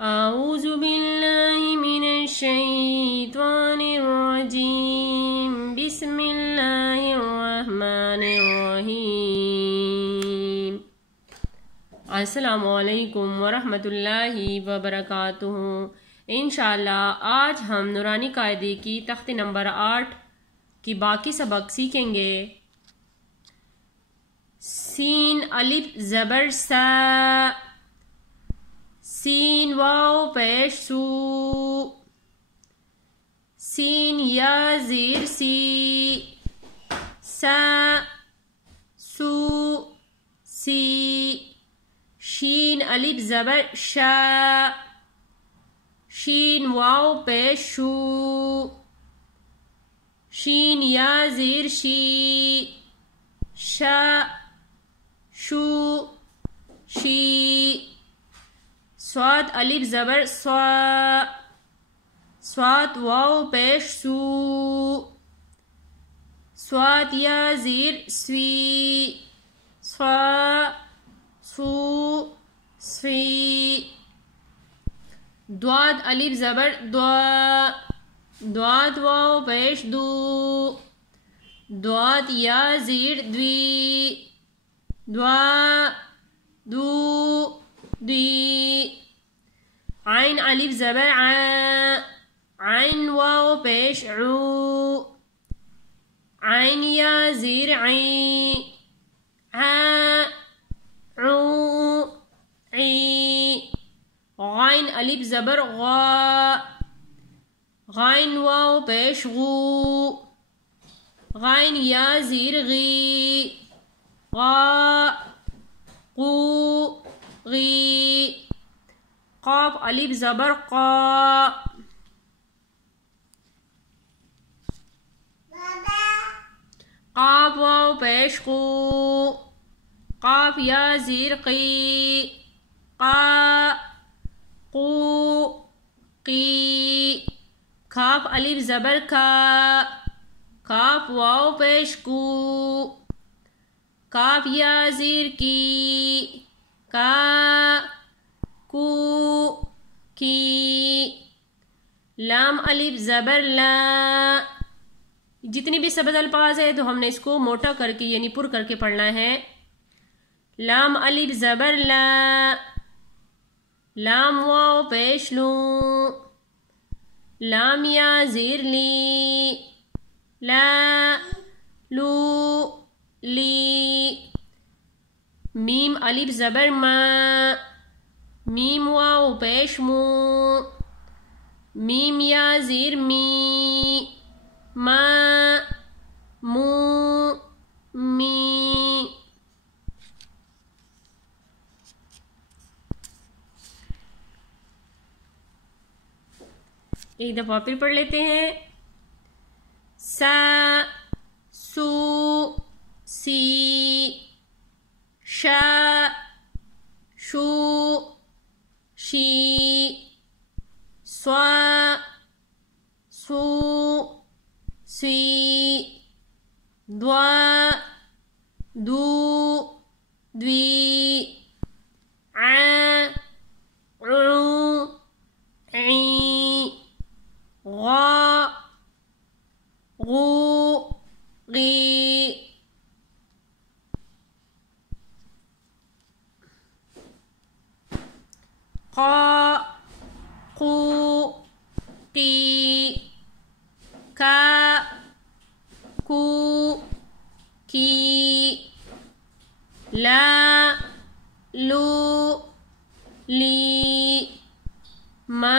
اعوذ باللہ من الشیطان الرجیم بسم اللہ الرحمن الرحیم۔ السلام علیکم ورحمۃ اللہ وبرکاتہ۔ انشاءاللہ آج ہم نورانی قاعدے کی تخت نمبر 8 کی باقی سبق سیکھیں گے۔ سین الف زبر سا، سین واو پیش سو، سین یا زیر سی، سا سو سی، شین الف زبر شا، شین واو پیش شو، شین یا زیر شی، شا شو شی، صاد الف زبر سوا، صاد واو پیش سو، صاد یا زیر سوی، سوا سو سوی، دواد الف زبر دوا، دواد واو پیش دو، دواد یا زیر دوی، دوا دو دی، عین الف زبر ع، عین واو پیش عو، عین یا زیر عی، ع عو عی، غین الف زبر غا، غین واو پیش غو، غین یا زیر غی، غا قو غی، قاف الف زبر قا، قاف واو پیش قو، قاف یا زیر قی، قا قو قی، کاف الف زبر کا، کاف واو پیش کو، کاف یا زیر کی، کا کو کی، لام الف زبر لا، جتنی بھی سبز الفاظ ہے تو ہم نے اس کو موٹا کر کے یعنی پر کر کے پڑھنا ہے۔ لام الف زبر لا، لام واو پیش لو، لام یا زیر لی، لا لو لی، میم الف زبر ما، میم واو پیش مو، میم یا زیر می، ما مو می، ایک دفعہ پھر پڑھ لیتے ہیں۔ سا سو سی، شا شو شی، سوا سو سی، دوا دو دوی، ع عو عی، غا غو غی، قا قو قی، کا کو کی، لا لو لی، ما